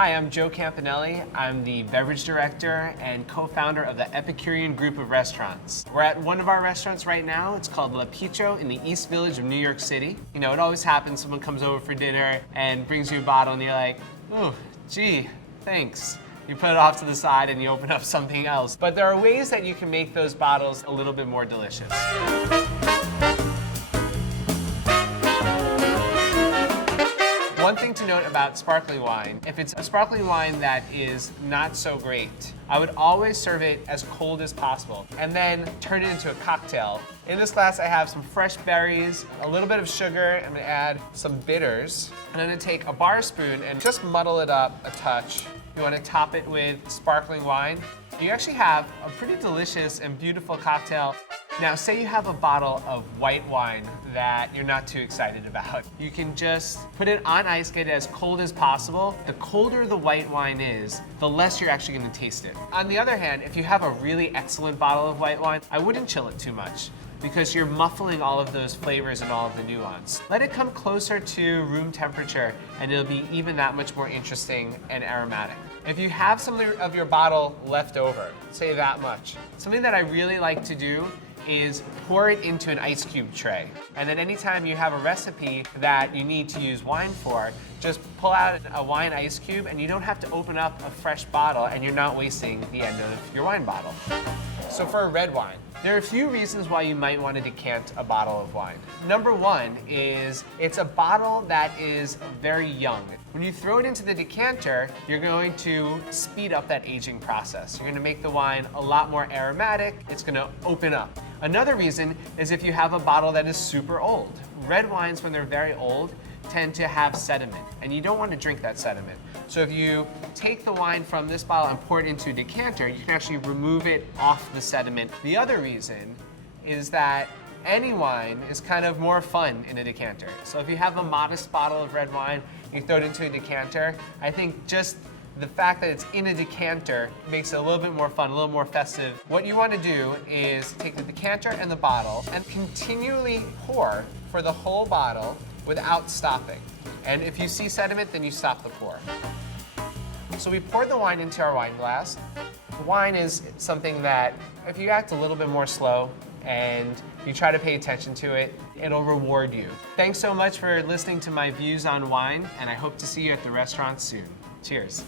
Hi, I'm Joe Campanale. I'm the beverage director and co-founder of the Epicurean group of restaurants. We're at one of our restaurants right now. It's called La Picho in the East Village of New York City. You know, it always happens, someone comes over for dinner and brings you a bottle and you're like, ooh, gee, thanks. You put it off to the side and you open up something else. But there are ways that you can make those bottles a little bit more delicious. One thing to note about sparkling wine, if it's a sparkling wine that is not so great, I would always serve it as cold as possible and then turn it into a cocktail. In this glass I have some fresh berries, a little bit of sugar, I'm gonna add some bitters, and I'm gonna take a bar spoon and just muddle it up a touch. You wanna top it with sparkling wine. You actually have a pretty delicious and beautiful cocktail. Now, say you have a bottle of white wine that you're not too excited about. You can just put it on ice, get it as cold as possible. The colder the white wine is, the less you're actually gonna taste it. On the other hand, if you have a really excellent bottle of white wine, I wouldn't chill it too much because you're muffling all of those flavors and all of the nuance. Let it come closer to room temperature and it'll be even that much more interesting and aromatic. If you have some of your bottle left over, say that much, something that I really like to do is pour it into an ice cube tray. And then anytime you have a recipe that you need to use wine for, just pull out a wine ice cube and you don't have to open up a fresh bottle and you're not wasting the end of your wine bottle. So for a red wine, there are a few reasons why you might want to decant a bottle of wine. Number one is it's a bottle that is very young. When you throw it into the decanter, you're going to speed up that aging process. You're going to make the wine a lot more aromatic. It's going to open up. Another reason is if you have a bottle that is super old. Red wines, when they're very old, tend to have sediment, and you don't want to drink that sediment. So if you take the wine from this bottle and pour it into a decanter, you can actually remove it off the sediment. The other reason is that any wine is kind of more fun in a decanter. So if you have a modest bottle of red wine, you throw it into a decanter, I think just the fact that it's in a decanter makes it a little bit more fun, a little more festive. What you want to do is take the decanter and the bottle and continually pour for the whole bottle without stopping. And if you see sediment, then you stop the pour. So we poured the wine into our wine glass. Wine is something that if you act a little bit more slow and you try to pay attention to it, it'll reward you. Thanks so much for listening to my views on wine, and I hope to see you at the restaurant soon. Cheers.